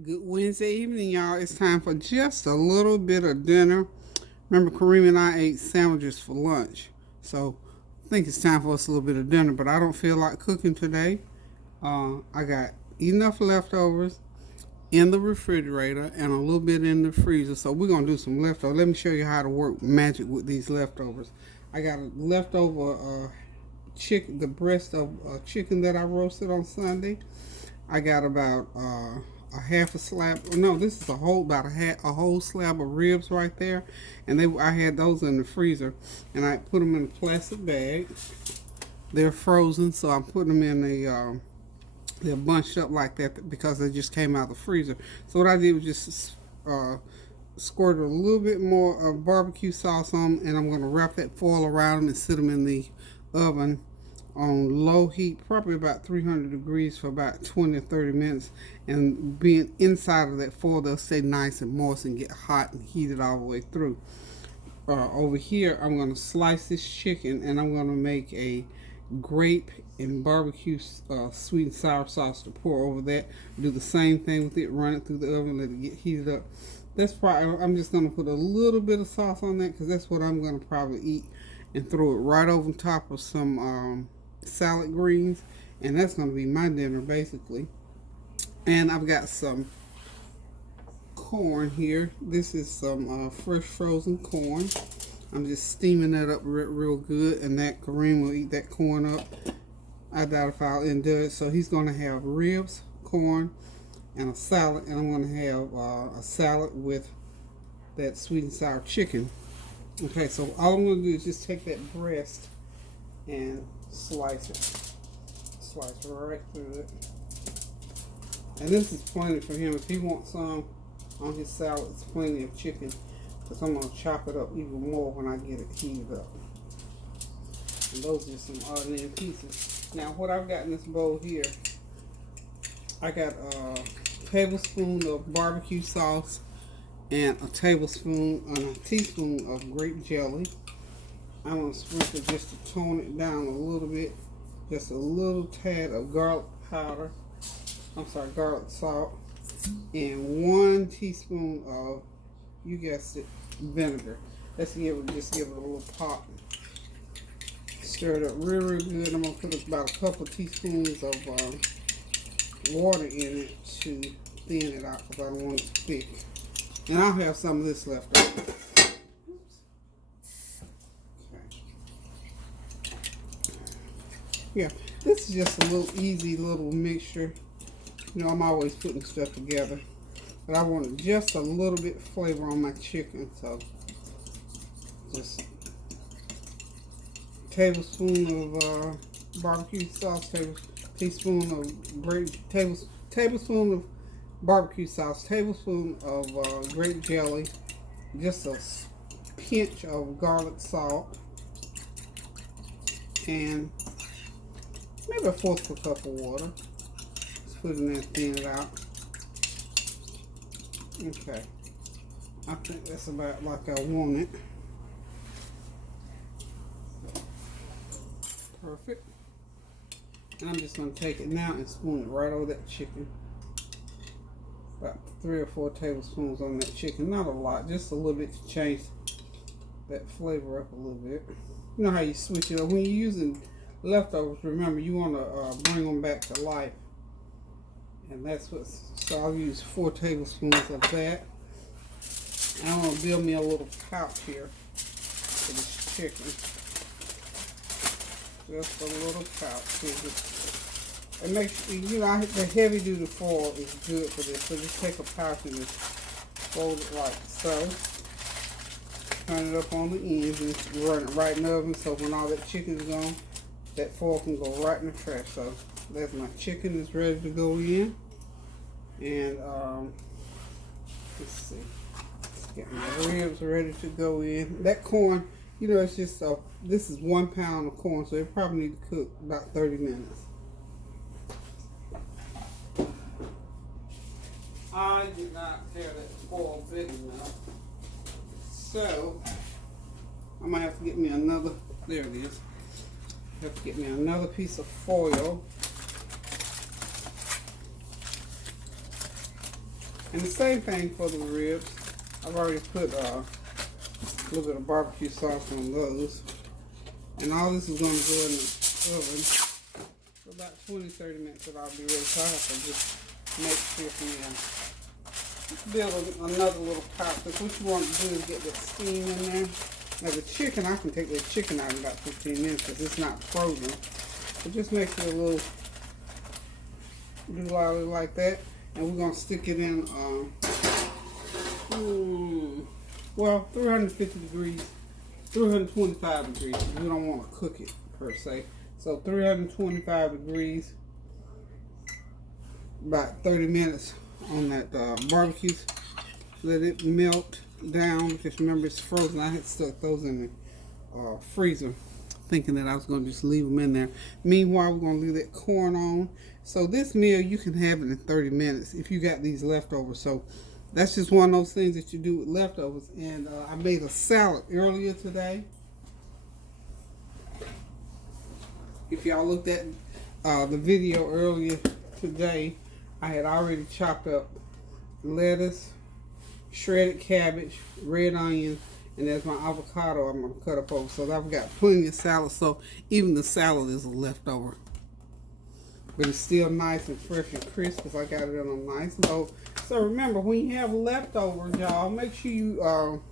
Good Wednesday evening, y'all. It's time for just a little bit of dinner. Remember, Kareem and I ate sandwiches for lunch. So I think it's time for us a little bit of dinner, but I don't feel like cooking today. I got enough leftovers in the refrigerator and a little bit in the freezer. So we're going to do some leftovers. Let me show you how to work magic with these leftovers. I got a leftover chicken, the breast of chicken that I roasted on Sunday. I got about a half a slab. No, this is a whole about a whole slab of ribs right there, and I had those in the freezer, and I put them in a plastic bag. They're frozen, so I'm putting them in they're bunched up like that because they just came out of the freezer. So what I did was just squirt a little bit more barbecue sauce on them, and I'm going to wrap that foil around them and sit them in the oven on low heat, probably about 300 degrees for about 20 or 30 minutes. And being inside of that foil, they'll stay nice and moist and get hot and heated all the way through. Over here, I'm going to slice this chicken, and I'm going to make a grape and barbecue sweet and sour sauce to pour over that. Do the same thing with it, run it through the oven, let it get heated up. That's probably, I'm just going to put a little bit of sauce on that because that's what I'm going to probably eat, and throw it right over top of some salad greens, and that's going to be my dinner basically. And I've got some corn here. This is some fresh frozen corn. I'm just steaming that up real good, and that Kareem will eat that corn up. I doubt if I'll endure it. So he's going to have ribs, corn, and a salad, and I'm going to have a salad with that sweet and sour chicken. Okay, so all I'm going to do is just take that breast and slice it. Slice right through it. And this is plenty for him. If he wants some on his salad, it's plenty of chicken, because I'm going to chop it up even more when I get it heated up. And those are some ordinary pieces. Now, what I've got in this bowl here, I got a tablespoon of barbecue sauce and a teaspoon of grape jelly. I'm going to sprinkle just to tone it down a little bit. Just a little tad of garlic powder. Garlic salt. And 1 teaspoon of, you guessed it, vinegar. Just give it a little pop. Stir it up real good. I'm going to put about a couple teaspoons of water in it to thin it out because I don't want it too thick. And I'll have some of this left over. Yeah, this is just a little easy little mixture. You know, I'm always putting stuff together, but I wanted just a little bit of flavor on my chicken, so just a tablespoon of barbecue sauce, tablespoon of barbecue sauce, tablespoon of grape jelly, just a pinch of garlic salt, and maybe a fourth of a cup of water. Just put it in there, thin it out. Okay. I think that's about like I want it. Perfect. And I'm just going to take it now and spoon it right over that chicken. About 3 or 4 tablespoons on that chicken. Not a lot, just a little bit to change that flavor up a little bit. You know how you switch it up. When you're using leftovers, remember, you want to bring them back to life. And that's so I'll use 4 tablespoons of that. And I'm going to build me a little pouch here for this chicken. Just a little pouch here. And make sure, you know, the heavy duty foil is good for this. So just take a pouch and just fold it like so. Turn it up on the ends and run it right in the oven, so when all that chicken is gone, that foil can go right in the trash. So that's my chicken is ready to go in. And let's see. Let's get my ribs ready to go in. That corn, you know, it's just this is 1 pound of corn, so it probably need to cook about 30 minutes. I did not tear that foil big enough, so I'm gonna have to get me another. There it is. I have to get me another piece of foil. And the same thing for the ribs. I've already put a little bit of barbecue sauce on those. And all this is going to go in the oven for about 20-30 minutes, and I'll be ready. So I have to just make sure build another little pot. Because what you want to do is get that steam in there. Now the chicken, I can take that chicken out in about 15 minutes because it's not frozen. So just make it a little doolally like that. And we're going to stick it in, well, 350 degrees, 325 degrees. We don't want to cook it per se. So 325 degrees, about 30 minutes on that barbecue. Let it melt down. Just remember it's frozen. I had stuck those in the freezer, thinking that I was going to just leave them in there. Meanwhile, we're going to leave that corn on. So this meal, you can have it in 30 minutes if you got these leftovers. So that's just one of those things that you do with leftovers. And I made a salad earlier today. If y'all looked at the video earlier today, I had already chopped up lettuce, shredded cabbage, red onion, and there's my avocado I'm going to cut up over. So I've got plenty of salad. So even the salad is a leftover. But it's still nice and fresh and crisp because I got it on a nice load. So remember, when you have leftovers, y'all, make sure you,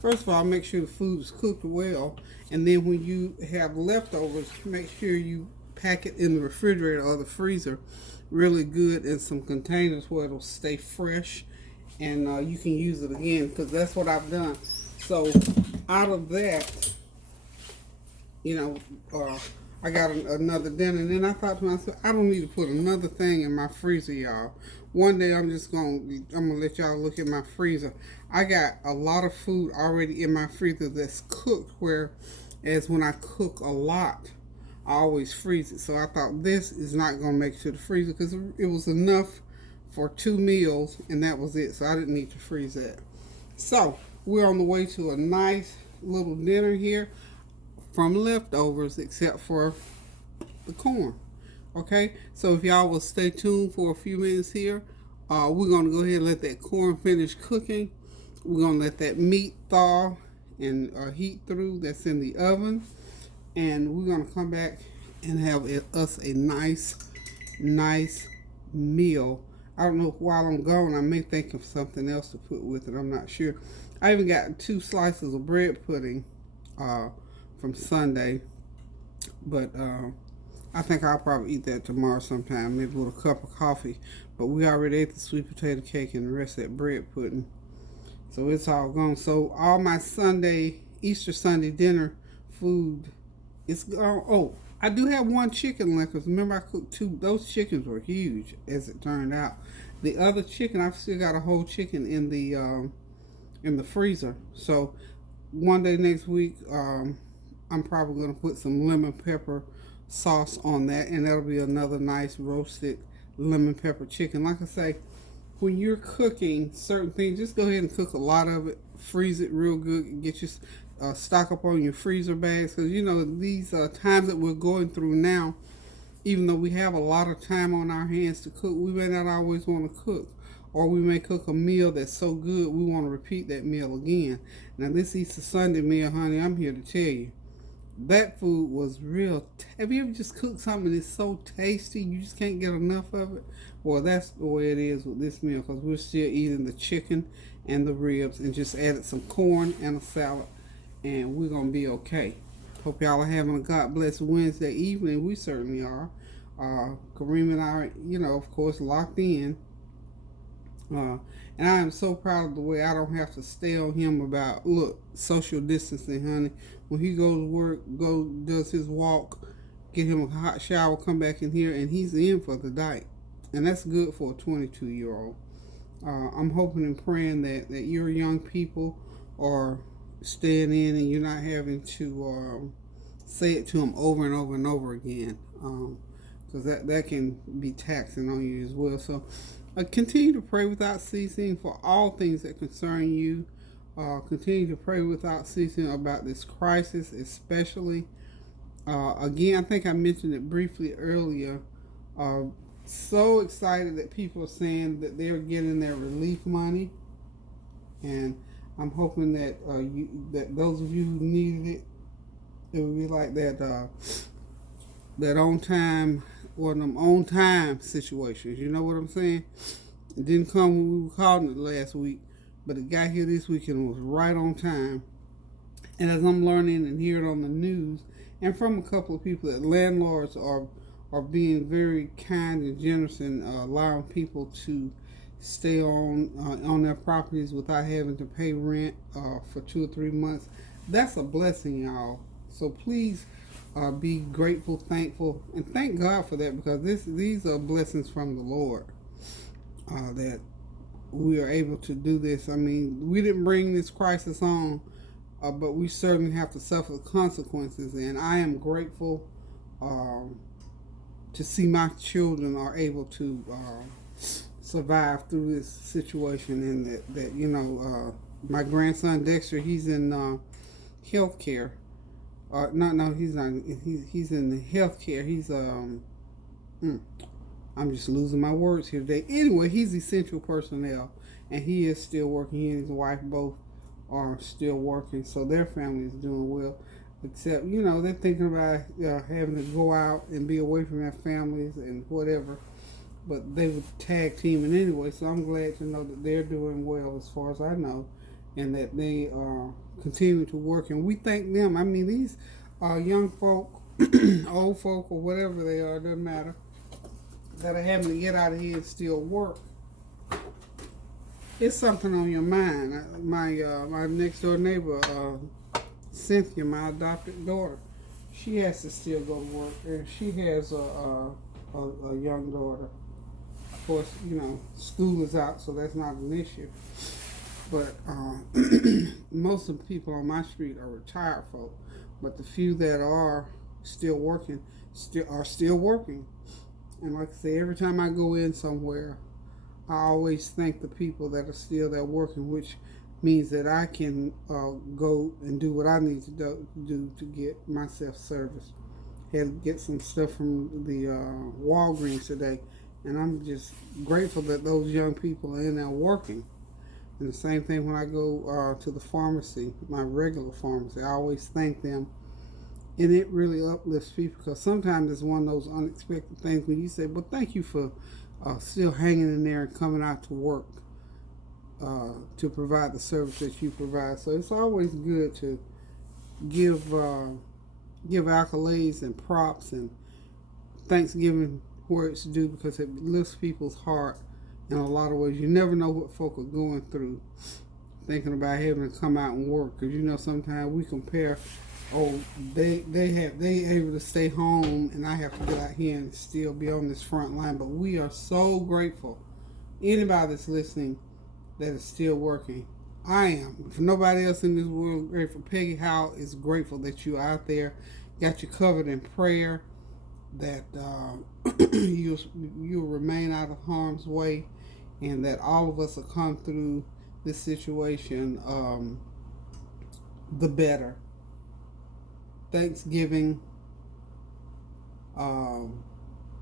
first of all, make sure the food is cooked well. And then when you have leftovers, make sure you pack it in the refrigerator or the freezer really good in some containers where it'll stay fresh. And you can use it again, because that's what I've done. So out of that, you know, I got another dinner, and then I thought to myself, I don't need to put another thing in my freezer, y'all. One day I'm gonna let y'all look at my freezer. I got a lot of food already in my freezer that's cooked, whereas when I cook a lot, I always freeze it. So I thought this is not gonna make it to the freezer because it was enough for 2 meals, and that was it. So I didn't need to freeze that. So we're on the way to a nice little dinner here from leftovers, except for the corn. Okay, so if y'all will stay tuned for a few minutes here, we're going to go ahead and let that corn finish cooking. We're going to let that meat thaw and heat through that's in the oven, and we're going to come back and have us a nice meal. I don't know, while I'm gone, I may think of something else to put with it. I'm not sure. I even got 2 slices of bread pudding from Sunday, but I think I'll probably eat that tomorrow sometime, maybe with a cup of coffee. But we already ate the sweet potato cake and the rest of that bread pudding, so it's all gone. So all my Easter Sunday dinner food is gone. Oh, I do have 1 chicken left, because remember I cooked 2. Those chickens were huge, as it turned out. The other chicken, I've still got a whole chicken in the freezer. So one day next week, I'm probably going to put some lemon pepper sauce on that, and that'll be another nice roasted lemon pepper chicken. Like I say, when you're cooking certain things, just go ahead and cook a lot of it, freeze it real good, and get your stock up on your freezer bags, because you know these times that we're going through now, even though we have a lot of time on our hands to cook, we may not always want to cook, or we may cook a meal that's so good we want to repeat that meal again. Now this Easter Sunday meal, honey, I'm here to tell you, that food was real. Have you ever just cooked something that's so tasty you just can't get enough of it? Well, that's the way it is with this meal, because we're still eating the chicken and the ribs and just added some corn and a salad, and we're going to be okay. Hope y'all are having a God bless Wednesday evening. We certainly are. Kareem and I are, you know, of course, locked in. And I am so proud of the way I don't have to stay on him about, look, social distancing, honey. When he goes to work, does his walk, get him a hot shower, come back in here, and he's in for the night. And that's good for a 22-year-old. I'm hoping and praying that your young people are staying in and you're not having to say it to them over and over and over again, because that can be taxing on you as well. So continue to pray without ceasing for all things that concern you. Continue to pray without ceasing about this crisis, especially. Again, I think I mentioned it briefly earlier. So excited that people are saying that they're getting their relief money, and I'm hoping that that those of you who needed it, it would be like that on time, or them on time situations. You know what I'm saying? It didn't come when we were calling it last week, but it got here this week and it was right on time. And as I'm learning and hearing on the news, and from a couple of people, that landlords are being very kind and generous and allowing people to stay on their properties without having to pay rent for 2 or 3 months. That's a blessing, y'all. So please be grateful, thankful, and thank God for that, because these are blessings from the Lord, that we are able to do this. I mean, we didn't bring this crisis on, but we certainly have to suffer the consequences. And I am grateful to see my children are able to survive through this situation, and that my grandson Dexter, he's in healthcare. No, he's not. He's in the healthcare. I'm just losing my words here today. Anyway, he's essential personnel, and he is still working. He and his wife both are still working, so their family is doing well. Except, they're thinking about having to go out and be away from their families and whatever. But they were tag teaming anyway, so I'm glad to know that they're doing well as far as I know, and that they are continuing to work. And we thank them. I mean, these young folk, old folk, or whatever they are, doesn't matter, that are having to get out of here and still work. It's something on your mind. My next door neighbor, Cynthia, my adopted daughter, she has to still go to work, and she has a young daughter. Of course, school is out, so that's not an issue. But most of the people on my street are retired folk. But the few that are still working, are still working. And like I say, every time I go in somewhere, I always thank the people that are still there working, which means that I can go and do what I need to do to get myself serviced. Had to get some stuff from the Walgreens today, and I'm just grateful that those young people are in there working. And the same thing when I go to the pharmacy, my regular pharmacy, I always thank them. And it really uplifts people, because sometimes it's one of those unexpected things when you say, well, thank you for still hanging in there and coming out to work to provide the service that you provide. So it's always good to give accolades and props and Thanksgiving where it's due, because it lifts people's heart in a lot of ways. You never know what folk are going through, thinking about having to come out and work, because sometimes we compare. Oh, they able to stay home, and I have to get out here and still be on this front line. But we are so grateful. Anybody that's listening that is still working, I am. If nobody else in this world, grateful. Peggy Howe is grateful that you're out there, got you covered in prayer, that you'll remain out of harm's way, and that all of us will come through this situation the better. Thanksgiving,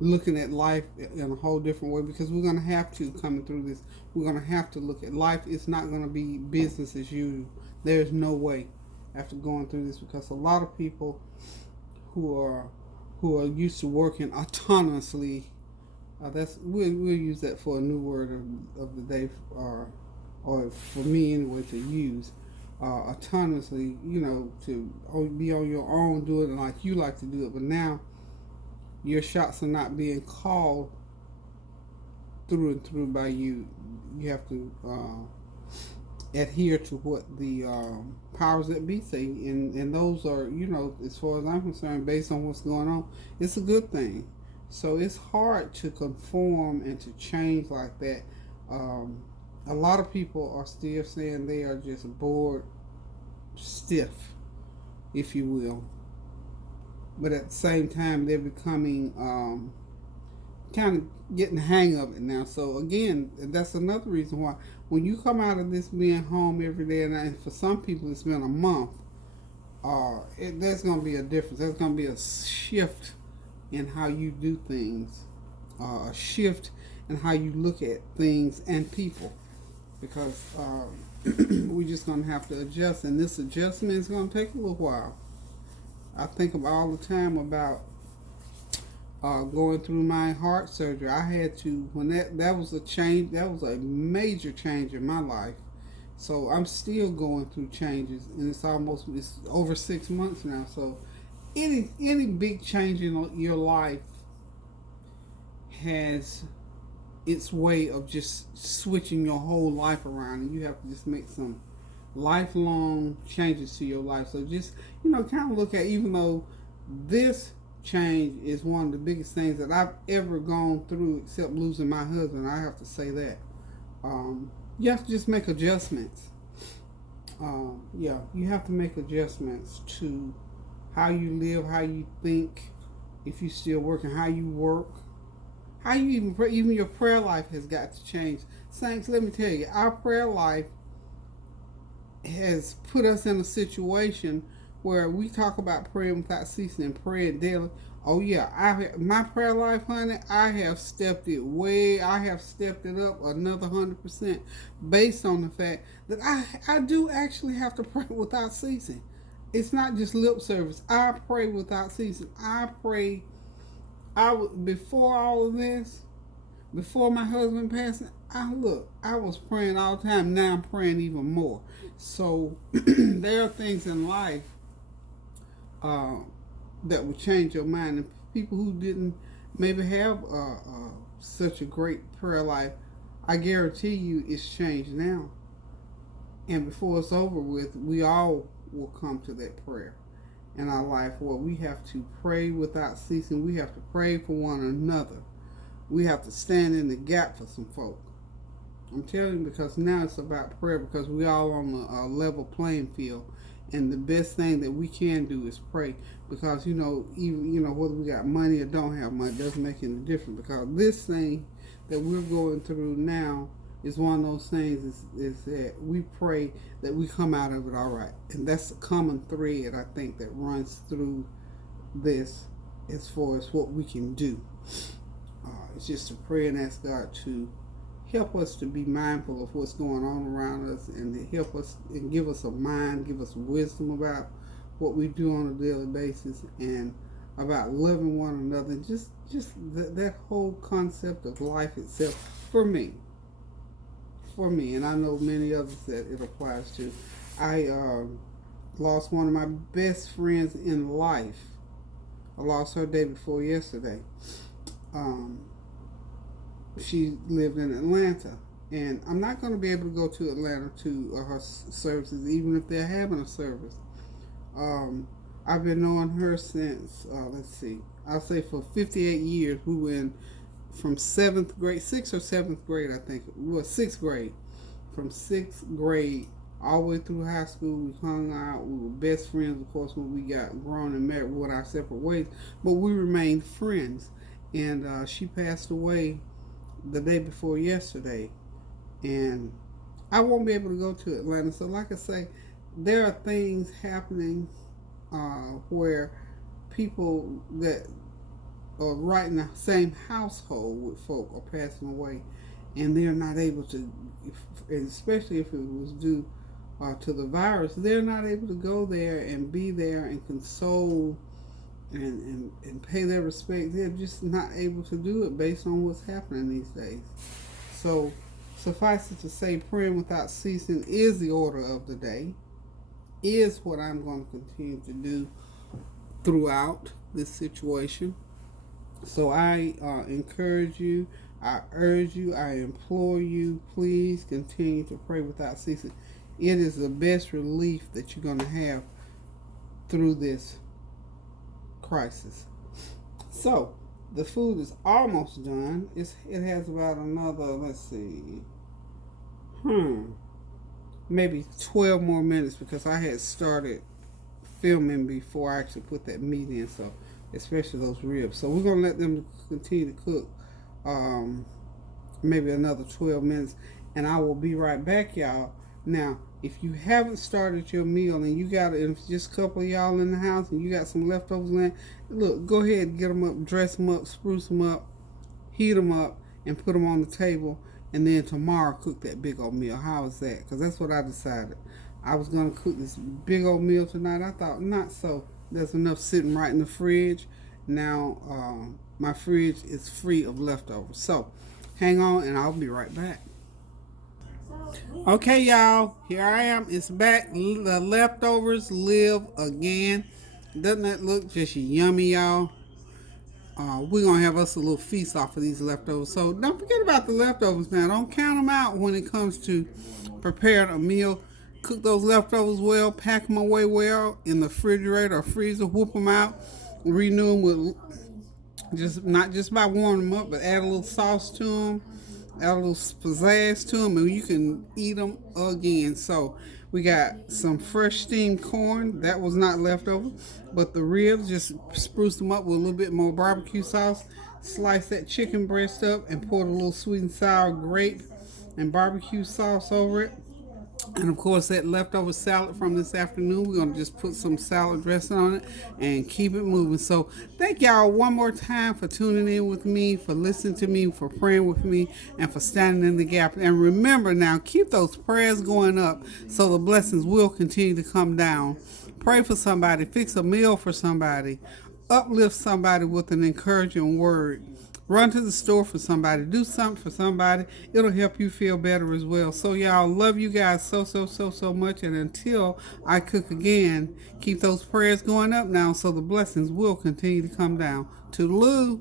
looking at life in a whole different way, because we're going to have to, coming through this, we're going to have to look at life. It's not going to be business as usual. There's no way after going through this, because a lot of people who are used to working autonomously, we'll use that for a new word of the day, or for me anyway, to use. Autonomously, to be on your own, do it like you like to do it. But now your shots are not being called through and through by you. You have to adhere to what the powers that be say, and those are, as far as I'm concerned, based on what's going on, it's a good thing. So it's hard to conform and to change like that. A lot of people are still saying they are just bored stiff, if you will. But at the same time, they're becoming kind of getting the hang of it now. So again, that's another reason why when you come out of this being home every day, and for some people it's been a month, there's going to be a difference. There's going to be a shift in how you do things. a shift in how you look at things and people, because we're just going to have to adjust, and this adjustment is going to take a little while. I think all the time about going through my heart surgery. I had to, when that was a change, that was a major change in my life. So I'm still going through changes, and it's over 6 months now. So any big change in your life has its way of just switching your whole life around, and you have to just make some lifelong changes to your life. So just, kind of look at, even though this change is one of the biggest things that I've ever gone through, except losing my husband, I have to say that. You have to just make adjustments. You have to make adjustments to how you live, how you think, if you're still working, how you work, how you even pray. Even your prayer life has got to change. Saints, let me tell you, our prayer life has put us in a situation where we talk about praying without ceasing and praying daily. Oh yeah, my prayer life, honey, I have stepped it up another 100%, based on the fact that I do actually have to pray without ceasing. It's not just lip service. I pray without ceasing. I pray. Before all of this, before my husband passed, I was praying all the time. Now I'm praying even more. So there are things in life that will change your mind. And people who didn't maybe have such a great prayer life, I guarantee you it's changed now. And before it's over with, we all will come to that prayer in our life where we have to pray without ceasing. We have to pray for one another. We have to stand in the gap for some folk. I'm telling you, because now it's about prayer, because we all on a level playing field. And the best thing that we can do is pray, because even whether we got money or don't have money doesn't make any difference, because this thing that we're going through now is one of those things is that we pray that we come out of it all right. And that's a common thread, I think, that runs through this as far as what we can do. It's just to pray and ask God to help us to be mindful of what's going on around us, and to help us and give us a mind, give us wisdom about what we do on a daily basis, and about loving one another, and just that whole concept of life itself for me, and I know many others that it applies to. I lost one of my best friends in life. I lost her day before yesterday. She lived in Atlanta, and I'm not going to be able to go to Atlanta to her services, even if they're having a service. I've been knowing her since, I'll say for 58 years. We were from 7th grade, 6th or 7th grade, I think. Well, 6th grade. From 6th grade all the way through high school, we hung out. We were best friends, of course, when we got grown and married. We went our separate ways, but we remained friends. And she passed away the day before yesterday, and I won't be able to go to Atlanta. So like I say, there are things happening where people that are right in the same household with folk are passing away, and they're not able to, and especially if it was due to the virus, they're not able to go there and be there and console and pay their respect. They're just not able to do it based on what's happening these days. So suffice it to say, praying without ceasing is the order of the day, is what I'm going to continue to do throughout this situation. So I encourage you, I urge you, I implore you, please continue to pray without ceasing. It is the best relief that you're going to have through this crisis. So the food is almost done. It has about another, maybe 12 more minutes, because I had started filming before I actually put that meat in, so especially those ribs. So we're gonna let them continue to cook maybe another 12 minutes, and I will be right back, y'all. Now, if you haven't started your meal and you got it, and if just a couple of y'all in the house and you got some leftovers in, look, go ahead and get them up, dress them up, spruce them up, heat them up, and put them on the table. And then tomorrow cook that big old meal. How is that? Because that's what I decided. I was going to cook this big old meal tonight. I thought, not so. There's enough sitting right in the fridge. Now, my fridge is free of leftovers. So, hang on and I'll be right back. Okay, y'all, here I am. It's back. The leftovers live again. Doesn't that look just yummy, y'all? We're going to have us a little feast off of these leftovers. So don't forget about the leftovers now. Don't count them out when it comes to preparing a meal. Cook those leftovers well, pack them away well in the refrigerator or freezer, whoop them out, renew them with just not just by warming them up, but add a little sauce to them, add a little pizzazz to them, and you can eat them again. So we got some fresh steamed corn that was not leftover, but the ribs, just spruce them up with a little bit more barbecue sauce. Slice that chicken breast up and pour a little sweet and sour grape and barbecue sauce over it. And of course, that leftover salad from this afternoon, we're going to just put some salad dressing on it and keep it moving. So thank y'all one more time for tuning in with me, for listening to me, for praying with me, and for standing in the gap. And remember now, keep those prayers going up so the blessings will continue to come down. Pray for somebody, fix a meal for somebody, uplift somebody with an encouraging word. Run to the store for somebody. Do something for somebody. It'll help you feel better as well. So y'all, love you guys so much. And until I cook again, keep those prayers going up now so the blessings will continue to come down. Toodaloo.